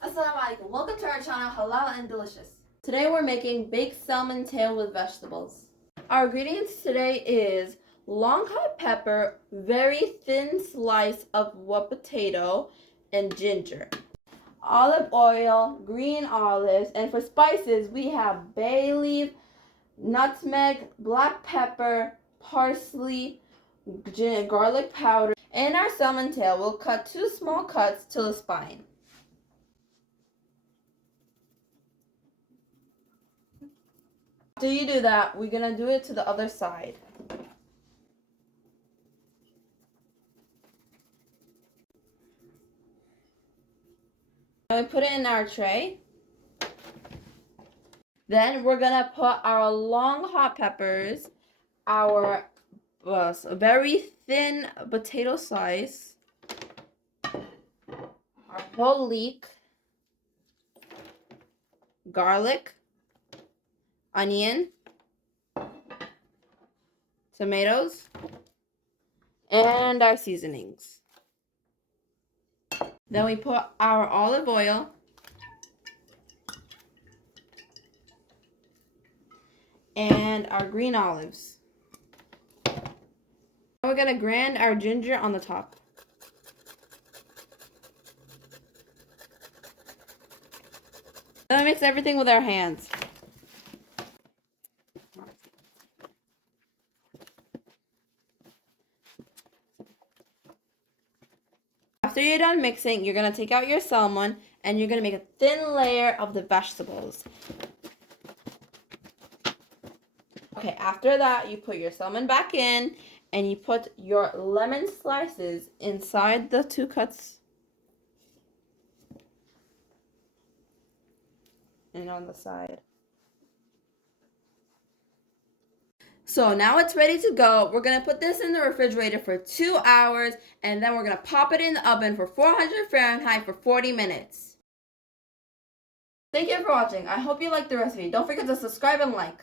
Assalamu alaikum. Welcome to our channel, Halal and Delicious. Today we're making baked salmon tail with vegetables. Our ingredients today is long hot pepper, very thin slice of white potato, and ginger. Olive oil, green olives, and for spices we have bay leaf, nutmeg, black pepper, parsley, garlic powder. In our salmon tail, we'll cut 2 small cuts to the spine. After you do that, we're gonna do it to the other side. And we put it in our tray. Then we're gonna put our long hot peppers, our very thin potato slice, our whole leek, garlic, onion, tomatoes, and our seasonings. Then we put our olive oil, and our green olives. We're gonna grind our ginger on the top. Then we mix everything with our hands. After you're done mixing, you're going to take out your salmon and you're going to make a thin layer of the vegetables. Okay, after that, you put your salmon back in and you put your lemon slices inside the 2 cuts. And on the side. So now it's ready to go. We're going to put this in the refrigerator for 2 hours and then we're going to pop it in the oven for 400 Fahrenheit for 40 minutes. Thank you for watching. I hope you liked the recipe. Don't forget to subscribe and like.